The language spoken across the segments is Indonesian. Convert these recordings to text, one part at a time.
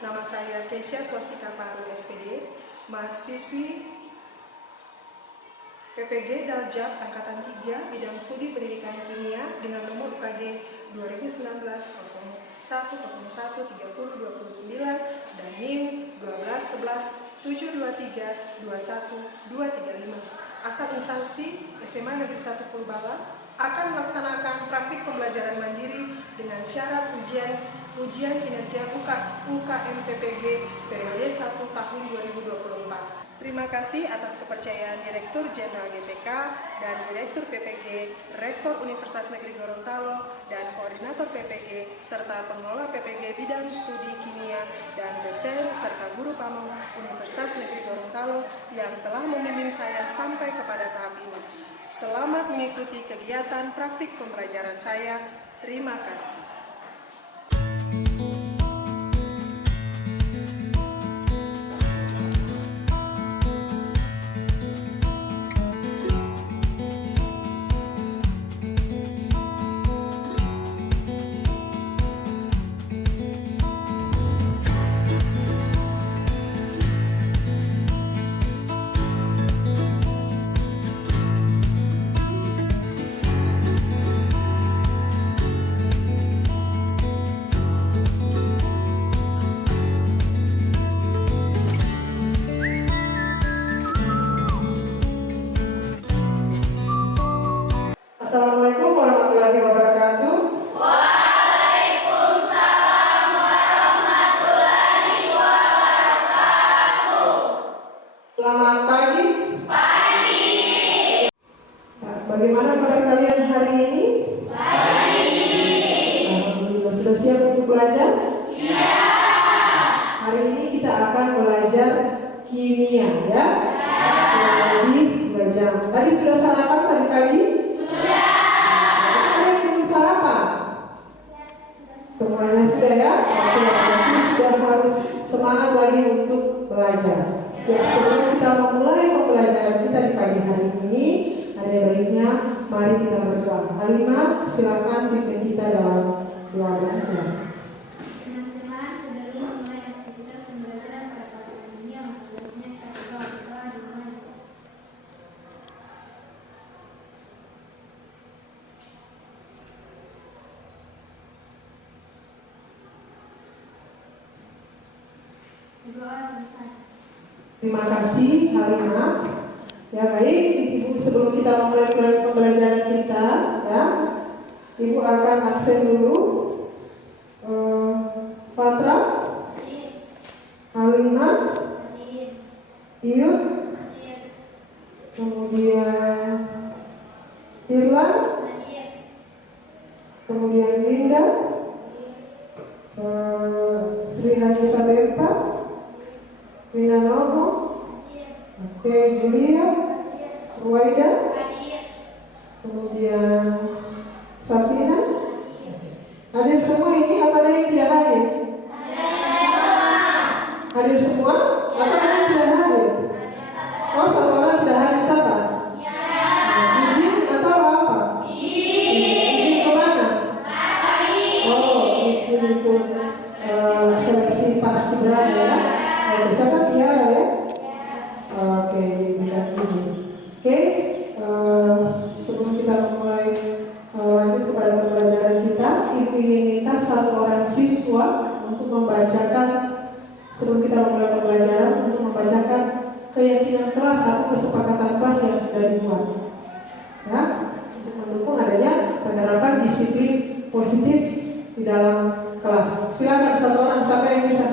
Nama saya Kesia Swastika Paru SPD, mahasiswi PPG Daljak Angkatan 3 bidang studi pendidikan kimia dengan nomor UKG 2019-01-01-30-29 dan NIM 12-11-723-21-235. Asal instansi SMA Negeri 1 Purbala akan melaksanakan praktik pembelajaran mandiri dengan syarat ujian kinerja UKM PPG periode 1 tahun 2024. Terima kasih atas kepercayaan Direktur Jenderal GTK dan Direktur PPG, Rektor Universitas Negeri Gorontalo, dan Koordinator PPG, serta pengelola PPG Bidang Studi Kimia dan dosen serta guru pamong Universitas Negeri Gorontalo yang telah membimbing saya sampai kepada tahap ini. Selamat mengikuti kegiatan praktik pembelajaran saya. Terima kasih. Assalamualaikum warahmatullahi wabarakatuh. Waalaikumsalam warahmatullahi wabarakatuh. Selamat pagi. Pagi. Bagaimana kabar kalian hari ini? Baik. Alhamdulillah, sudah siap untuk belajar? Siap. Hari ini kita akan belajar kimia, ya? Lebih belajar. Tadi sudah sarapan tadi pagi? Semuanya sudah, ya? Oke, nanti sudah harus semangat lagi untuk belajar. Ya, sebelum kita memulai pembelajaran kita di pagi hari ini, ada baiknya mari kita berdoa. Halimah, silakan pimpin kita dalam doa belajar. Teman-teman, sebelum memulai aktivitas pembelajaran pada pagi ini, yang selanjutnya kita berdoa dimulai. Doa selesai. Terima kasih Halimah. Ya baik, Ibu sebelum kita memulai pembelajaran kita, ya, Ibu akan absen dulu. Fatra, Halimah, Iyut, kemudian Irlan, kemudian Linda, Sri Hanisa Bempa, Rina Nono, oke, Julia, Ruwaida, kemudian Safina. Hadir semua ini apa ada yang tidak hadir? Hadir semua? Apa ada yang tidak hadir? Oh, satu orang tidak hadir, siapa? Izin atau apa? Izin kemana? Oh, izin ikut seleksi paskibraka, ya. Siapa Tiara, ya? Oke, bidang izin. Oke, sebelum kita mulai lanjut kepada pembelajaran kita, Ibu ingin minta satu orang siswa untuk membacakan, sebelum kita mulai pembelajaran, untuk membacakan keyakinan kelas atau kesepakatan kelas yang sudah dibuat, ya, untuk mendukung adanya penerapan disiplin positif di dalam kelas. Silakan satu orang, siapa yang bisa?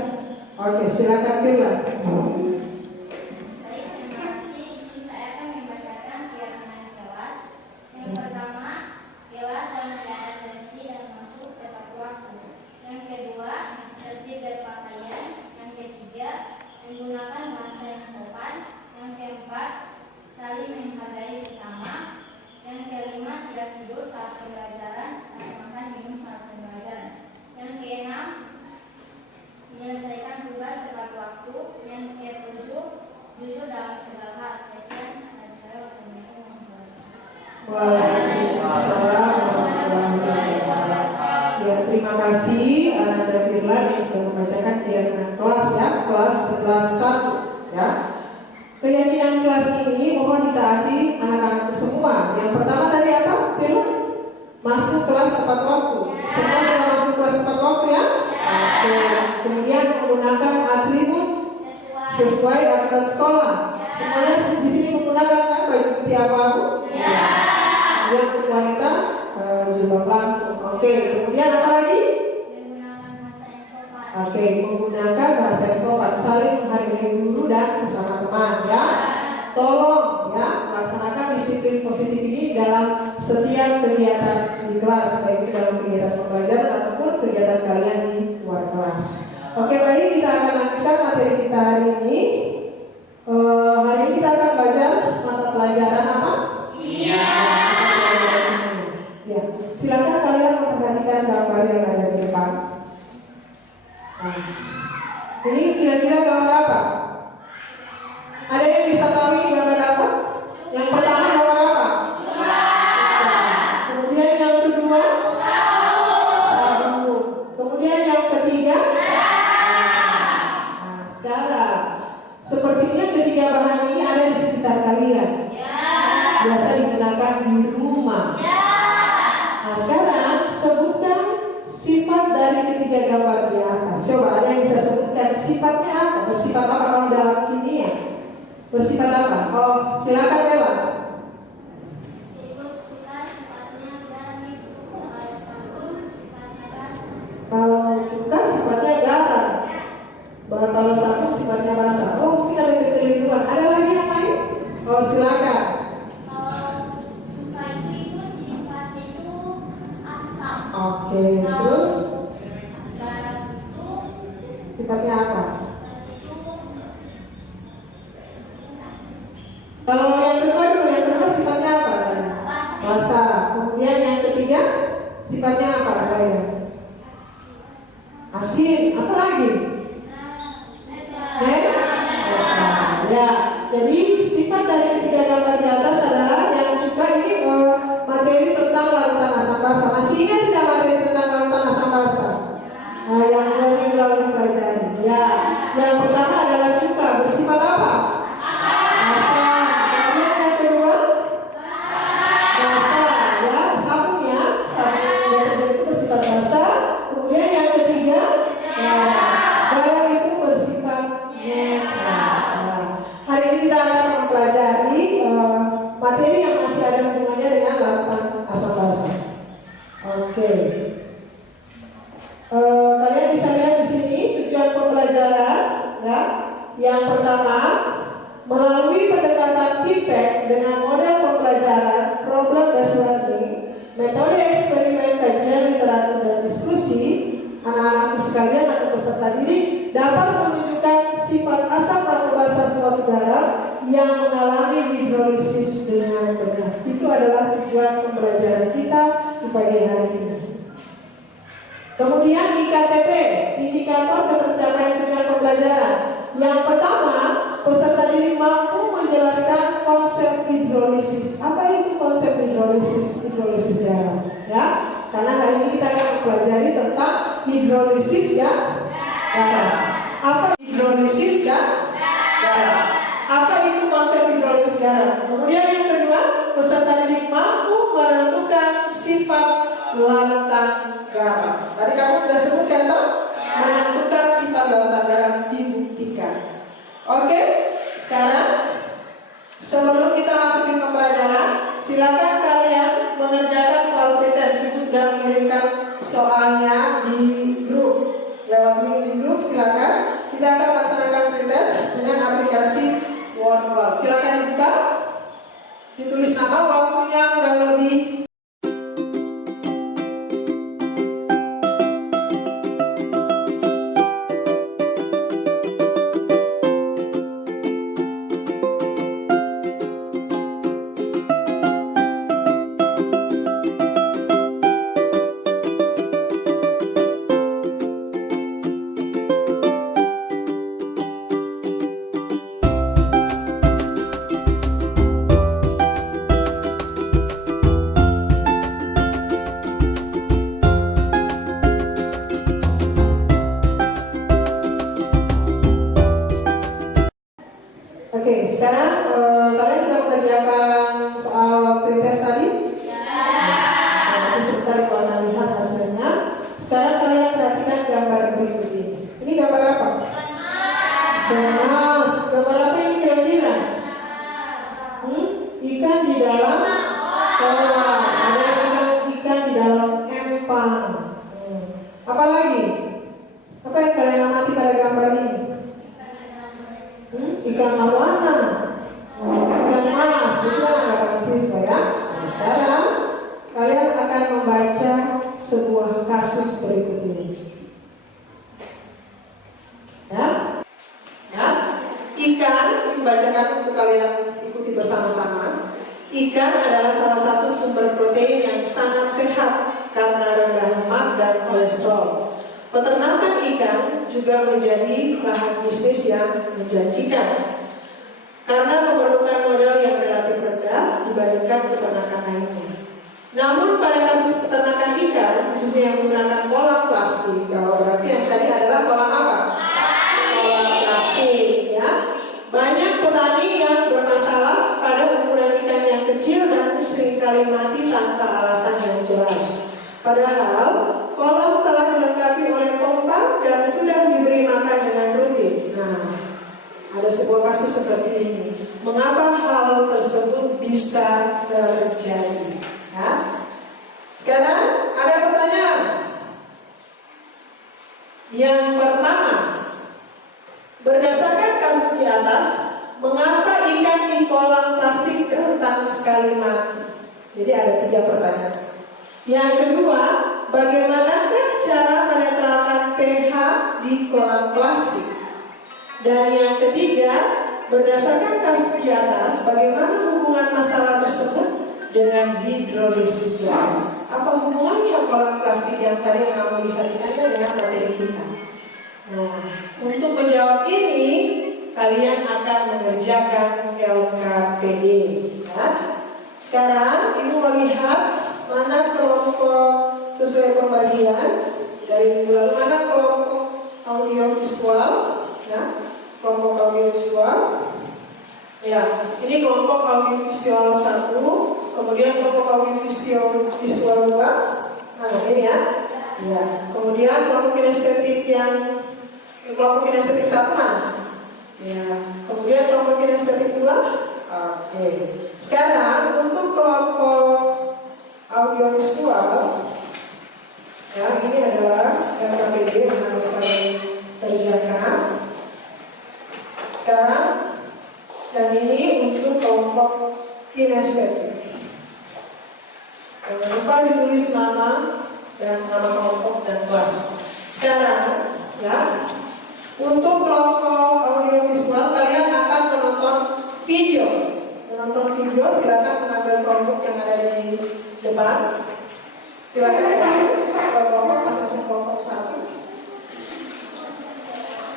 Oke, silakan Bella. Baik, terima kasih. Di sini saya akan membacakan keyakinan kelas. Yang pertama, kelas sarana dan bersih dan masuk tepat waktu. Yang kedua, tertib berpakaian. Yang ketiga, menggunakan bahasa yang sopan. Yang keempat, saling menghargai sesama. Yang kelima, tidak tidur saat pembelajaran dan makan minum saat pembelajaran. Yang keenam, menyelesaikan tugas tepat waktu. Yang Keyakinan kelas ini mohon ditaati anak-anak semua. Yang pertama tadi apa? Firman? Masuk kelas tepat waktu. Semua sudah masuk kelas tepat waktu ya? Oke. Kemudian menggunakan atribut sesuai aturan sekolah. Semuanya di sini menggunakan kan baju putih abu-abu? Kemudian untuk wanita jilbab langsung. Oke. Kemudian apa lagi? Menggunakan bahasa yang sopan. Oke, menggunakan bahasa yang sopan, saling menghargai guru dan sesama teman ya. Tolong ya, laksanakan disiplin positif ini dalam setiap kegiatan di kelas, baik itu dalam kegiatan pembelajaran ataupun kegiatan kalian di luar kelas. Oke, baik, kita akan lanjutkan materi kita hari ini. Hari ini kita akan belajar mata pelajaran apa? Ya, silakan kalian memperhatikan gambar yang ada di depan. Nah, ini kira-kira gambar apa? Ada yang bisa tahu ini gambar apa? Yang pertama gambar apa? Kemudian yang kedua? Sabun. Kemudian yang ketiga? Nah, sekarang sepertinya ketiga bahan ini ada di sekitar kalian. Biasa digunakan di rumah. Nah, sekarang sebutkan sifat dari ketiga gambar di atas. Coba ada yang bisa sebutkan sifatnya apa? Bersifat apa kalau dalam kimia? Bersifat apa? Oh, silakan Bella. Kalau cuka sifatnya garam. Kalau sabun sifatnya basah. Oh, mungkin ada kekeliruan. Ada lagi yang lain? Oh, silakan. Oke, terus sifatnya apa? Kalau yang kedua sifatnya apa? Basah. Kemudian yang ketiga sifatnya apa? Asin. Apa lagi? Ya. Jadi sifat dari ketiga gambar di atas adalah yang juga ini materi tentang larutan asam basa. Masih ingat tidak materi tentang larutan asam basa? Nah, yang melalui pelajari. Ya. Yang pertama adalah cuka. Bersifat apa? Asam. Kemudian yang kedua? Basah. Ya, sabun ya. Sabun deterjen itu bersifat basah. Kemudian yang ketiga, garam itu bersifat netral. Nah, hari ini kita akan mempelajari materi yang masih ada hubungannya dengan larutan asam basa. Oke. Kalian bisa lihat di sini tujuan pembelajaran, ya. Yang pertama, melalui pendekatan feedback dengan model pembelajaran problem based learning, metode eksperimen, kajian literatur dan diskusi, anak-anak sekalian atau peserta didik dapat menunjukkan sifat asam atau basa suatu garam yang mengalami hidrolisis dengan benar. Itu adalah tujuan pembelajaran kita di pagi hari ini. Kemudian IKTP, indikator ketercapaian tujuan pembelajaran. Yang pertama, peserta didik mampu menjelaskan konsep hidrolisis. Apa itu konsep hidrolisis? Hidrolisis garam, ya. Karena hari ini kita akan mempelajari tentang hidrolisis ya garam. Apa hidrolisis ya garam? Apa itu konsep hidrolisis garam? Kemudian yang kedua, peserta didik mampu menentukan sifat larutan garam. Tadi kamu sudah sebutkan toh? Menentukan sifat larutan garam dibuktikan. Oke, sekarang sebelum kita masuk ke pembelajaran, silakan kalian mengerjakan soal pretest. Ibu sudah mengirimkan soalnya di grup. Lewat link di grup, silakan. Kita akan laksanakan pretest dengan aplikasi Wordwall. Silakan dibuka. Ditulis nama, waktunya kurang lebih Oke, sekarang kalian sudah mengerjakan soal pretest tadi? Nanti sebentar kalau kalian lihat hasilnya. Sekarang kalian perhatikan gambar berikut ini. Ini gambar apa? Emas. Gambar apa ini kira-kira? Ikan di dalam kolam. Ada yang bilang ikan di dalam empang. Apa lagi? Apa yang kalian amati pada gambar ini? Ikan arowana. Ikan mas. Itu anak siswa ya. Nah, sekarang kalian akan membaca sebuah kasus berikut ini. Ya? Ya? Ikan dibacakan untuk kalian ikuti bersama-sama. Ikan adalah salah satu sumber protein yang sangat sehat karena rendah lemak dan kolesterol. Peternakan ikan juga menjadi lahan bisnis yang menjanjikan karena memerlukan modal yang relatif rendah dibandingkan peternakan lainnya. Namun pada kasus peternakan ikan, khususnya yang menggunakan kolam plastik, berarti yang tadi adalah kolam apa? Kolam plastik, ya. Banyak petani yang bermasalah pada ukuran ikan yang kecil dan seringkali mati tanpa alasan yang jelas. Padahal kolam telah dilengkapi oleh pompa dan sudah diberi makan dengan rutin. Nah, ada sebuah kasus seperti ini. Mengapa hal tersebut bisa terjadi? Ya. Sekarang ada pertanyaan. Yang pertama, berdasarkan kasus di atas, mengapa ikan di kolam plastik rentan sekali mati? Jadi ada 3 pertanyaan. Yang kedua, bagaimanakah cara menetralkan pH di kolam plastik? Dan yang ketiga, berdasarkan kasus di atas, bagaimana hubungan masalah tersebut dengan hidrolizisnya? Apa hubungannya kolam plastik yang tadi yang kamu lihat dengan materi kita? Nah, untuk menjawab ini, kalian akan mengerjakan LKPD. Ya. Sekarang ibu melihat mana kelompok sesuai pembagian dari minggu lalu, mana kelompok audiovisual, ya, kelompok audiovisual. Ya, ini kelompok audiovisual 1, kemudian kelompok audiovisual 2. Nah, ini ya. Ya, kemudian kelompok kinestetik yang kelompok kinestetik 1 mana? Ya, kemudian kelompok kinestetik 2. Oke. Sekarang untuk kelompok audiovisual, ya, ini adalah LKPD yang harus kalian kerjakan. Sekarang, dan ini untuk kelompok kinestetik. Jangan lupa ditulis nama dan nama kelompok dan kelas. Sekarang, ya, untuk kelompok audiovisual kalian akan menonton video. Menonton video, silakan mengambil kelompok yang ada di depan. Silakan kelompok masing-masing kelompok 1.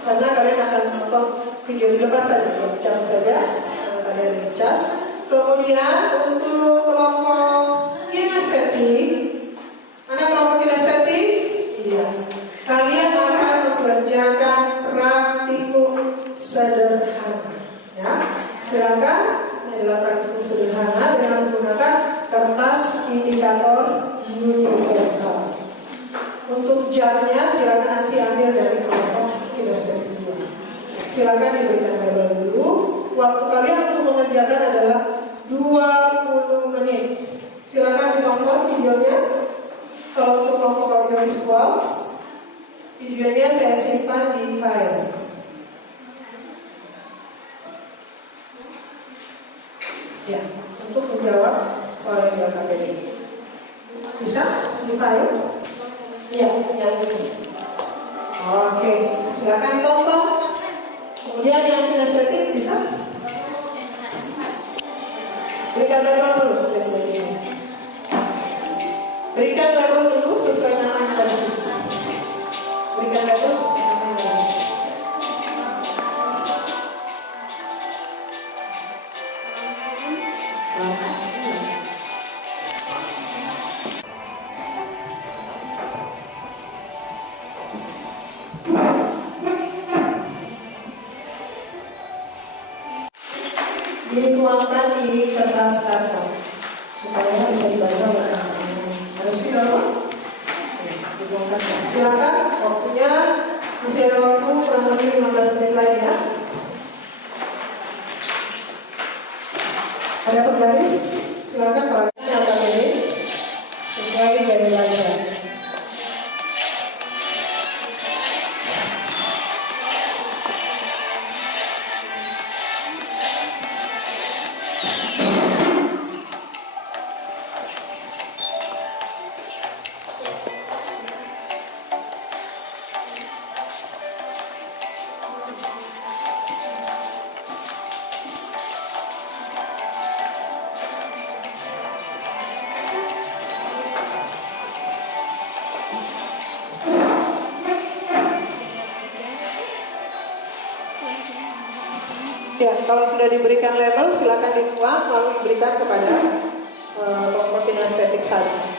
Karena kalian akan menonton video dilepas saja, jangan saja karena tadi ada di cas. Kemudian untuk kelompok kinestetik, mana kelompok kinestetik? Iya. Kalian akan mengerjakan praktikum sederhana. Ya, silakan adalah praktikum sederhana dengan menggunakan kertas indikator universal. Untuk jamnya silakan nanti ambil dari kelompok kinestetik 2. Silakan diberikan label dulu. Waktu kalian untuk mengerjakan adalah 20 menit. Silakan ditonton videonya. Kalau untuk kelompok audiovisual, videonya saya simpan di file. Ya, untuk menjawab soal yang LKPD. Bisa di file? Ya, yang ini. Oke, silakan ditonton. Kemudian yang kinestetik bisa? Berikan label dulu sesuai ini. Berikan label dulu sesuai nama yang ada di sini. Berikan label sesuai nama yang ada di sini. dituangkan di kertas karton supaya bisa dibaca oleh anak-anak. Harus dituangkan. Dituangkan. Silakan, waktunya masih ada waktu kurang lebih 15 menit lagi ya. Ada penggaris, silakan kalau yang ini sesuai dari belajar. Ya, kalau sudah diberikan label, silakan dibuang lalu diberikan kepada kelompok kinestetik satu.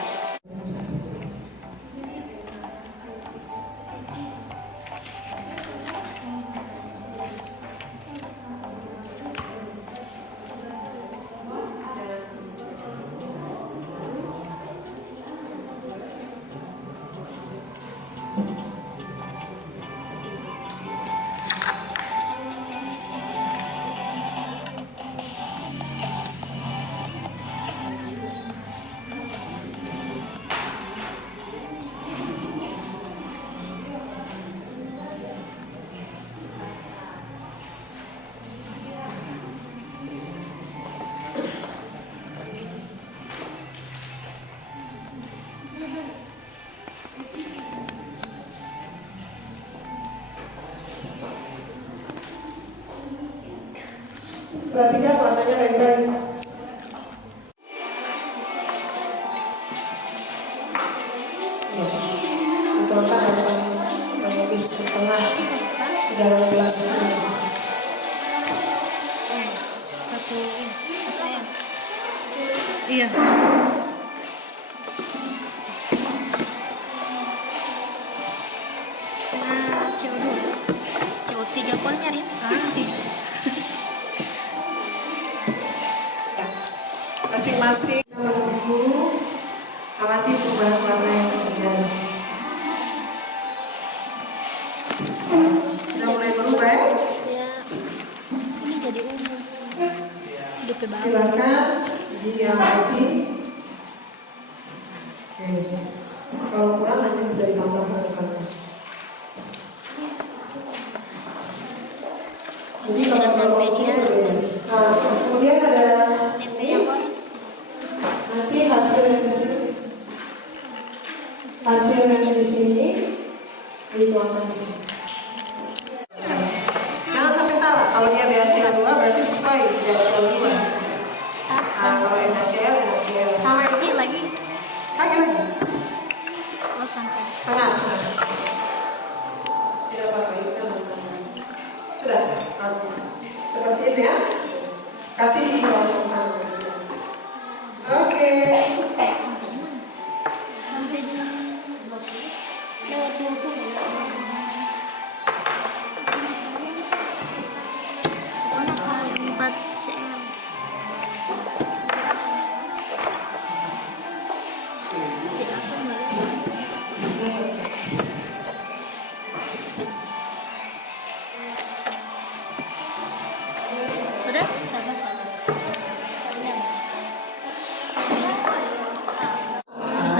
Perhatikan warnanya baik-baik. Itu akan menepis setengah di dalam plastik ini. Iya. Nah, CO2. CO3 pun nyari. Masing-masing menunggu amati perubahan warna yang terjadi. Sudah mulai berubah ya? Ya. Ini jadi ungu. DP bawah. Silakan diamati. Oke. Kalau kurang nanti bisa ditambahkan ke kanan. Jadi kalau sampai dia kemudian ada nanti hasil yang di sini, dituangkan di sini. Jangan sampai salah. Kalau dia BACL 2 berarti sesuai BACL 2. Nah, kalau NaCl sama lagi. lagi. Oh, sampai Setengah. Tidak apa-apa, itu kan sudah. Seperti itu ya. Kasih di bawah yang sama. Oke. sampai di lewat 20 ya. Mana kan 4 cm. Tidak apa sudah? Sabar.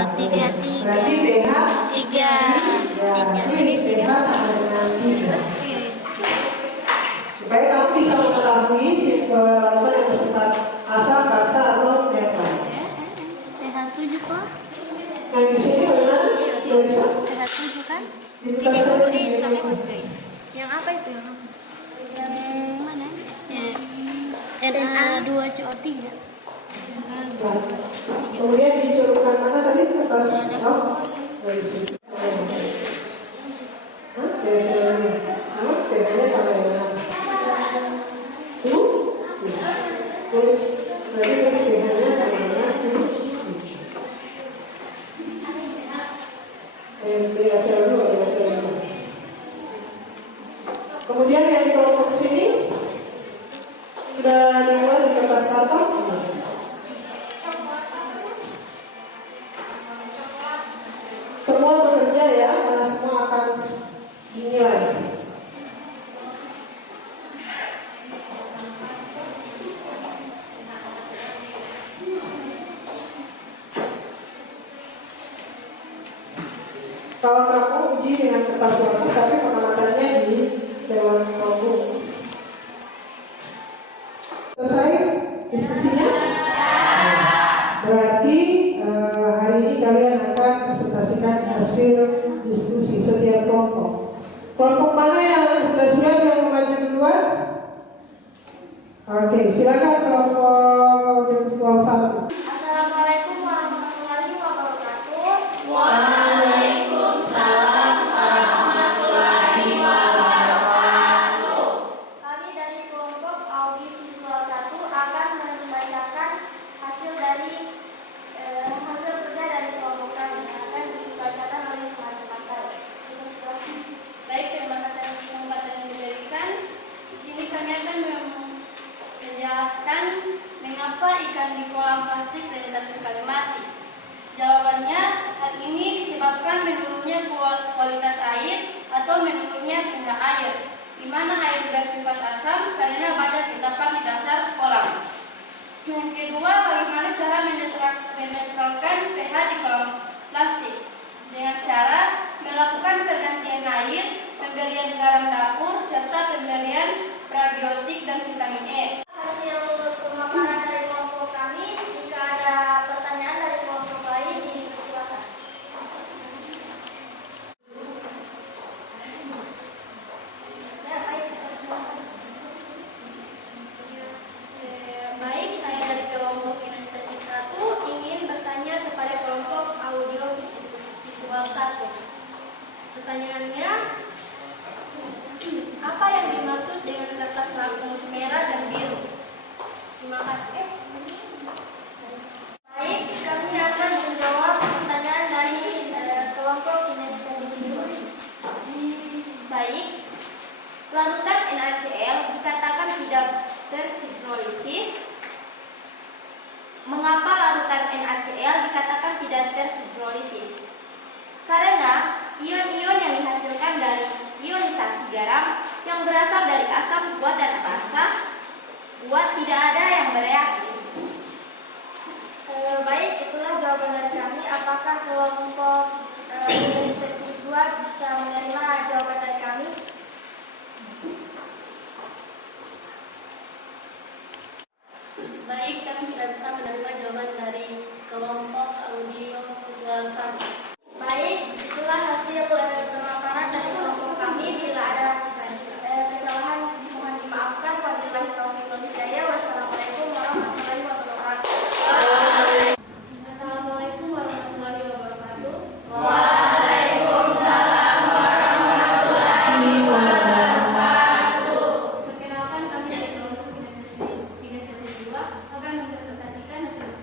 Hati-hati. Berarti pH 3. ya, tulis pH sama dengan 3. Supaya kamu bisa mengetahui larutan yang bersifat asam, basa, atau netral. pH 7 kok. Nah di sini bagaimana? Bisa? pH 7 kan? Diputar saja di Yang apa itu? Yang mana? Na2CO3. Kemudian dicelupkan mana tadi? Atas dari sini. pH-nya sama dengan tulis berarti pH-nya sama dengan 7. BACL2. Kemudian yang kelompok sini sudah dimulai atau semua bekerja ya, karena semua akan dinilai. Kalau kamu uji dengan kertas lapis, tapi pengamatannya di Dewan Forum. Selesai diskusinya? Berarti hari ini kalian akan presentasikan hasil diskusi setiap kelompok. Kelompok mana yang sudah siap yang maju duluan? Oke, silakan kelompok visual 1. Assalamualaikum warahmatullahi wabarakatuh. Waalaikumsalam warahmatullahi wabarakatuh. Kami dari kelompok audiovisual 1 akan membacakan hasil kerja dari kelompok kami yang akan dibacakan oleh teman-teman saya. Baik, terima kasih atas kesempatan yang diberikan. Di sini kami akan menjelaskan mengapa ikan di kolam plastik rentan sekali mati. Jawabannya, hal ini disebabkan menurunnya kualitas air atau menurunnya pH air, di mana air bersifat asam karena banyak endapan di dasar kolam. Yang kedua, bagaimana cara menetralkan pH di kolam plastik? Dengan cara melakukan pergantian air, pemberian garam dapur, serta pemberian probiotik dan vitamin E. Hasil pemaparan dari kelompok kami, jika ada pertanyaan dari kelompok lain, dipersilakan. Baik, saya dari kelompok kinestetik 1 ingin bertanya kepada kelompok audio visual 1. Pertanyaannya, apa yang dimaksud dengan kertas lakmus merah dan biru? Terima kasih. Baik, kami akan menjawab pertanyaan dari kelompok kinestetik 2. Baik, larutan NaCl dikatakan tidak terhidrolisis. Mengapa larutan NaCl dikatakan tidak terhidrolisis? Karena ion-ion yang dihasilkan dari ionisasi garam yang berasal dari asam buat dan basa buat tidak ada yang bereaksi. Baik, itulah jawaban dari kami. Apakah kelompok kinestetik 2 bisa menerima jawaban dari kami? Baik, kami sudah bisa menerima jawaban dari kelompok audio visual 1. Baik, itulah hasil pemaparan dari kelompok kami. Bila ada kesalahan mohon dimaafkan. Wabillahi taufiq wal hidayah. Wassalamualaikum warahmatullahi wabarakatuh. Assalamualaikum warahmatullahi wabarakatuh. Waalaikumsalam warahmatullahi wabarakatuh. Perkenalkan, kami dari kelompok kinestetik 2 akan mempresentasikan hasil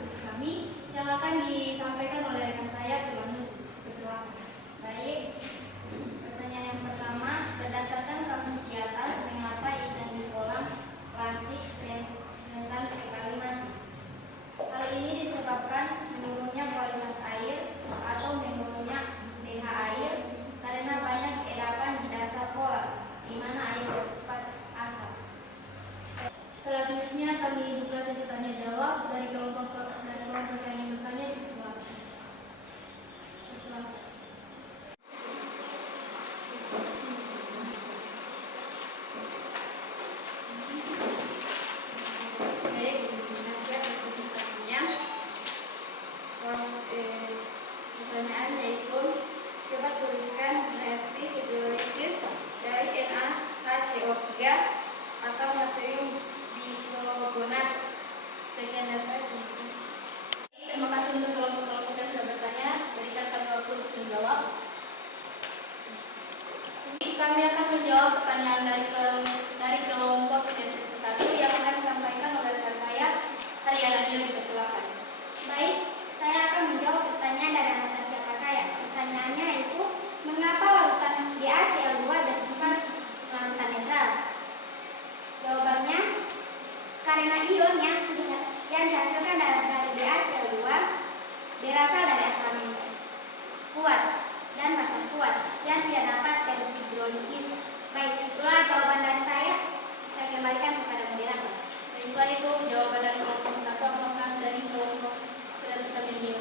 yang dihasilkan dari BaCl2 berasal dari asam kuat dan basa kuat yang tidak dapat terhidrolisis. Baik, itulah jawaban dari saya. Saya kembalikan kepada moderator. Baiklah, itu jawaban dari kelompok 1. Apakah dari kelompok sudah bisa menerima?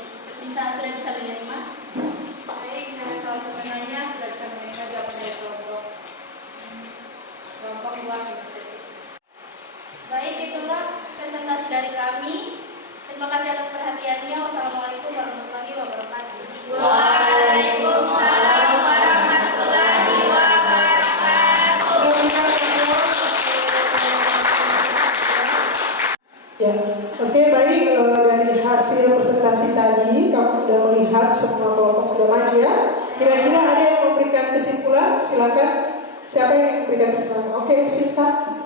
Baik, saya selalu menanya sudah bisa menerima jawaban dari kelompok 2. Baik, itulah presentasi dari kami. Terima kasih atas perhatiannya. Wassalamualaikum warahmatullahi wabarakatuh. Waalaikumsalam warahmatullahi wabarakatuh. Ya, oke, baik. Dari hasil presentasi tadi, kamu sudah melihat semua kelompok sudah maju ya. Kira-kira ada yang memberikan kesimpulan? Silakan. Siapa yang memberikan kesimpulan? Oke, Sinta.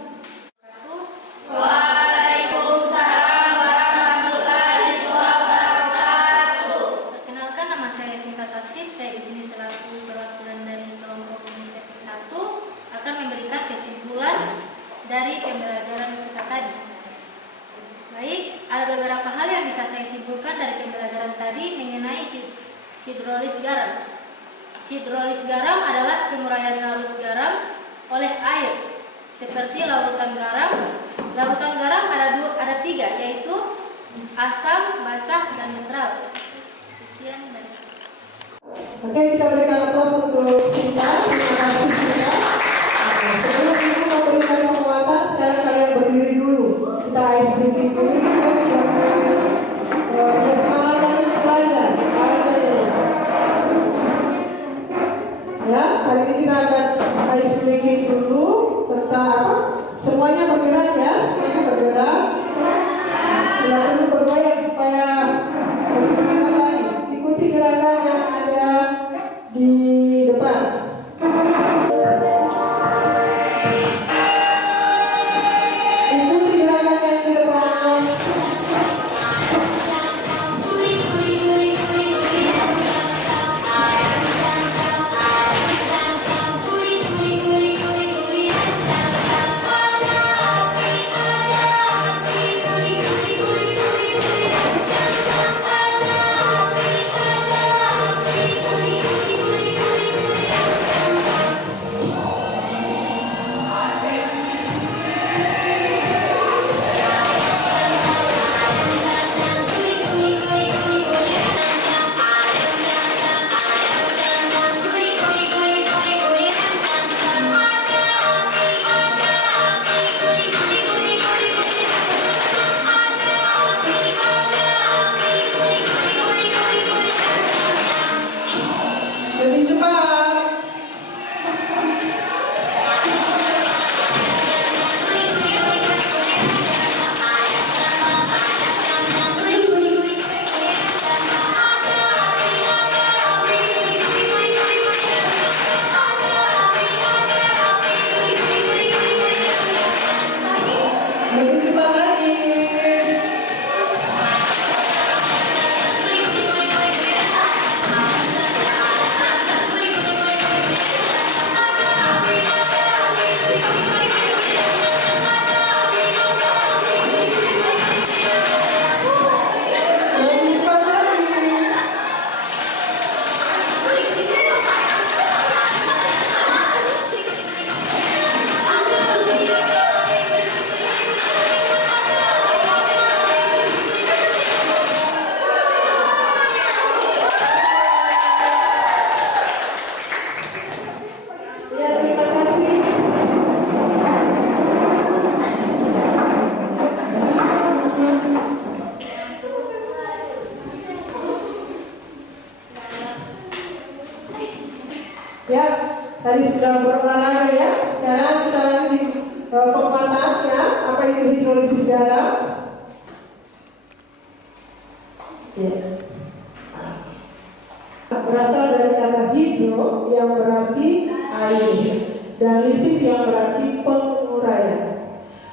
Waalaikumsalam warahmatullahi wabarakatuh. Perkenalkan, nama saya Sinta Taslim. Saya di sini selaku perwakilan dari kelompok Estetik 1 akan memberikan kesimpulan dari pembelajaran kita tadi. Baik, ada beberapa hal yang bisa saya simpulkan dari pembelajaran tadi mengenai hidrolis garam. Hidrolis garam adalah penguraian larut garam oleh air. Seperti larutan garam ada 3, yaitu asam, basah, dan netral. Sekian dari saya. Oke, kita berikan aplaus untuk Sinta. Terima kasih Sinta. Sebelum itu memberikan penguatan, sekarang kalian berdiri dulu. Kita ice breaking dulu. Semangat lagi belajar. Ya, hari ini kita akan ice breaking dulu tentang apa? Semuanya bergerak ya, semuanya bergerak. Ya, perlu bergoyang supaya lebih semangat lagi. Ikuti gerakan yang ada di depan. Ikuti gerakan yang di depan. Lebih cepat. Lebih cepat lagi. Lebih cepat lagi. Ya, terima kasih. Ya, tadi sudah berolahraga ya. Sekarang kita lagi di penguatan ya. Apa itu hidrolisis garam? Ya. Berasal dari kata hidro yang berarti air dan lisis yang berarti penguraian.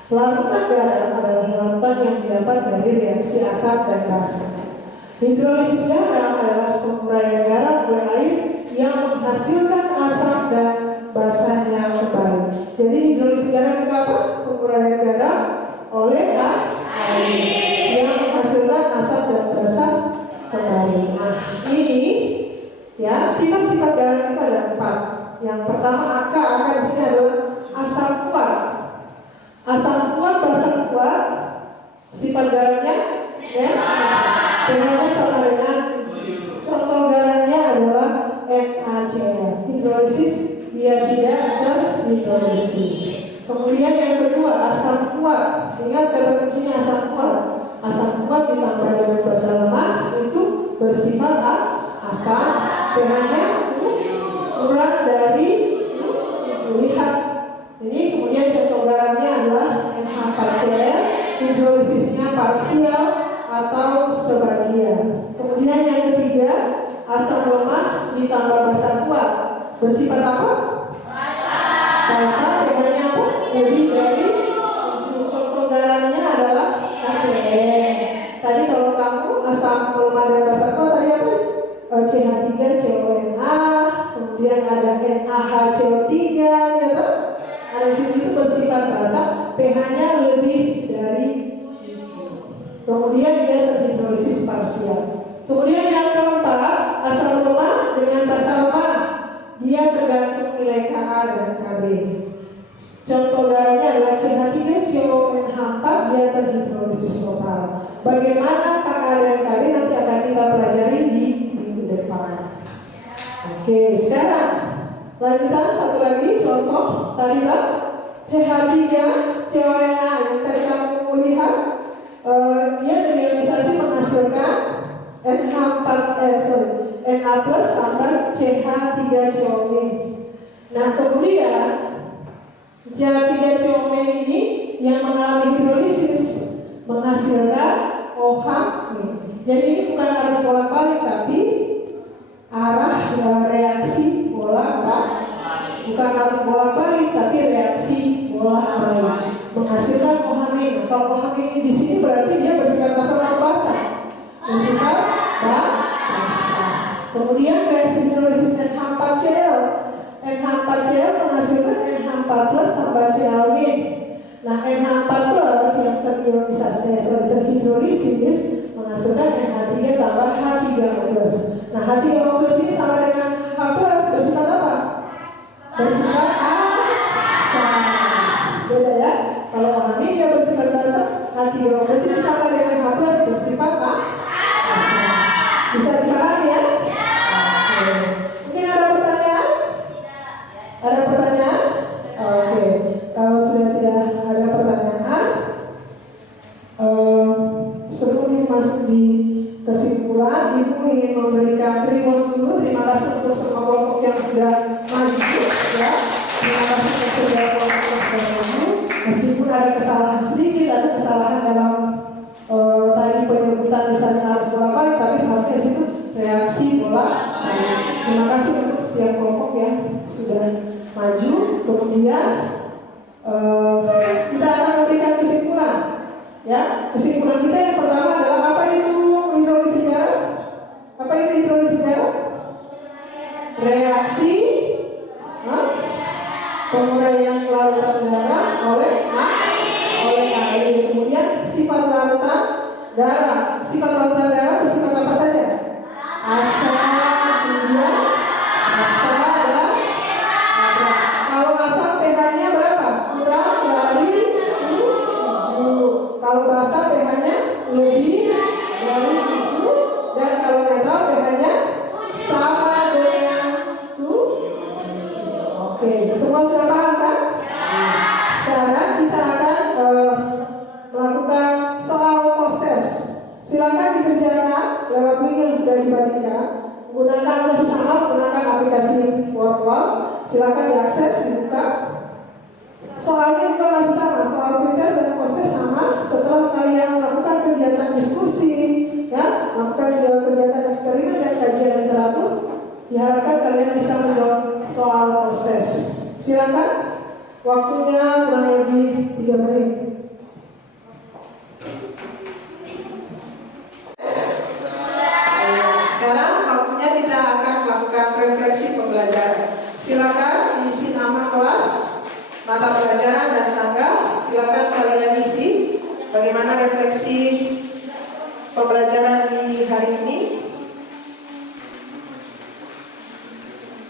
Larutan garam adalah larutan yang didapat dari reaksi asam dan basa. Hidrolisis garam adalah penguraian garam oleh air yang menghasilkan asam dan basahnya kembali. Jadi hidrolisis garam itu apa? Penguraian garam oleh air yang Sifat garamnya ya, pH-nya sama dengan contoh garamnya adalah NaCl. Hidrolisis biar tidak terhidrolisis. Kemudian yang kedua, asam kuat. Ingat kata kuncinya asam kuat. Asam kuat ditambah dengan basa lemak itu bersifat asam. pH-nya kurang dari 7. Lihat. Ini kemudian contoh garamnya adalah NH4Cl. Hidrolisisnya parsial atau sebagian. Kemudian yang ketiga, asam lemak ditambah basa kuat bersifat apa? Basa. pH-nya apa? Lebih dari 7. Contoh garamnya adalah KCl. Tadi kalau kamu asam lemak dan basa kuat tadi apa? CH3CONA, kemudian ada NaHCO3, gitu. Ada itu bersifat basa, pH-nya lebih dari 7. Kemudian dia terhidrolisis parsial. Kemudian yang keempat, asam lemak dengan basa lemak, dia tergantung nilai Ka dan Kb. Contoh garamnya adalah CH3CONH4, dia terhidrolisis total. Bagaimana Ka dan Kb nanti akan kita pelajari di minggu depan. Oke, sekarang lanjutan satu lagi contoh tadi Pak, CH3CONA yang tadi kamu lihat, dia deionisasi menghasilkan Na plus tambah CH3CON. Nah kemudian CH3CON ini yang mengalami hidrolisis menghasilkan OH. Jadi ini bukan arus bolak-balik tapi arah reaksi bolak-balik. Bukan arus bolak-balik tapi reaksi bolak-balik menghasilkan OH-. Kalau OH ini di sini berarti dia bersifat basa atau basa? Bersifat basa. Kemudian reaksi hidrolisis NH4Cl. NH4Cl menghasilkan NH4 plus tambah Cl-. Nah NH4 plus yang terhidrolisis menghasilkan NH3 tambah H3O+. Nah H3O+ ini sama dengan H plus bersifat apa? Bersifat asam. Beda ya. Kalau OH dia bersifat basa, H3O+ ini sama dengan H plus bersifat asam. Bisa dipahami ya? Oke. Mungkin ada pertanyaan? Ada pertanyaan? Oke. Kalau sudah tidak ada pertanyaan, sebelum masuk di kesimpulan, Ibu ingin memberikan reward dulu. Terima kasih untuk semua kelompok yang sudah maju ya. Terima kasih untuk semua kelompok yang sudah maju. Meskipun ada kesalahan sedikit, ada kesalahan dalam tadi penyebutan misalnya harus bolak-balik, tapi seharusnya di situ reaksi bolak-balik. Terima kasih untuk setiap kelompok yang sudah maju. Kemudian kita akan memberikan kesimpulan. Ya, kesimpulan kita yang pertama adalah apa itu hidrolisis garam? Apa itu hidrolisis garam? Reaksi penguraian larutan garam oleh air. Kemudian sifat larutan garam. Sifat larutan garam bersifat apa saja? Asam, kemudian asam dan ada. Kalau asam pH-nya berapa? Kurang dari 7. Kalau basa pH-nya lebih dari 7. Dan kalau netral pH-nya sama dengan 7. Oke, semua sudah paham kan? Sekarang kita akan melakukan soal proses. Silakan dikerjakan lewat link yang sudah dibagikan. Gunakan masih sama menggunakan aplikasi Wordwall. Silakan diakses, dibuka. Soalnya juga masih sama, soal pretest dan proses sama. Setelah kalian melakukan kegiatan diskusi, ya, melakukan kegiatan eksperimen dan kajian literatur, diharapkan kalian bisa menjawab soal proses. Silakan, waktunya kurang lebih 3 menit. Sekarang waktunya kita akan melakukan refleksi pembelajaran. Silakan isi nama kelas, mata pelajaran dan tanggal. Silakan kalian isi bagaimana refleksi pembelajaran di hari ini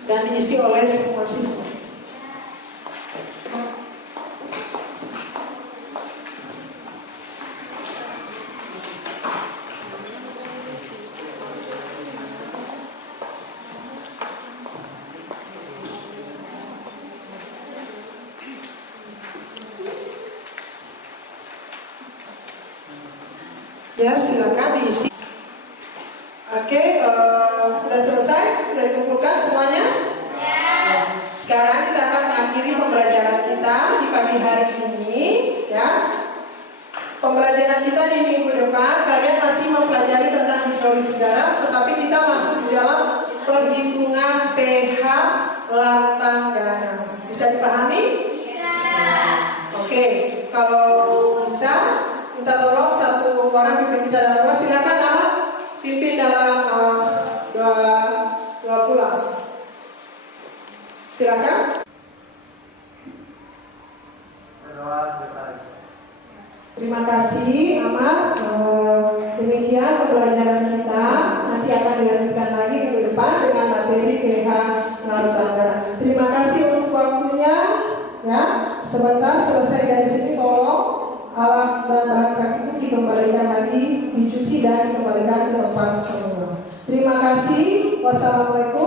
dan diisi oleh semua siswa. Ya, silakan diisi. Oke, sudah selesai? Sudah dikumpulkan semuanya? Ya. Sekarang kita akan mengakhiri pembelajaran kita di pagi hari ini, ya. Pembelajaran kita di minggu depan, kalian masih mempelajari tentang hidrolisis garam, tetapi kita masih di dalam perhitungan pH lautan garam. Bisa dipahami? Bisa. Oke, kalau bisa, minta tolong satu orang pimpin kita dalam doa. Silakan Ahmad, pimpin dalam doa pulang. Silakan. Berdoa selesai. Terima kasih Ahmad. Demikian pembelajaran kita. Nanti akan dilanjutkan lagi minggu depan dengan materi pH lautan garam. Terima kasih untuk waktunya. Ya, sebentar selesai dari sini tolong alat dan bahan praktik itu dikembalikan lagi, dicuci dan dikembalikan ke tempat semula. Terima kasih. Wassalamualaikum.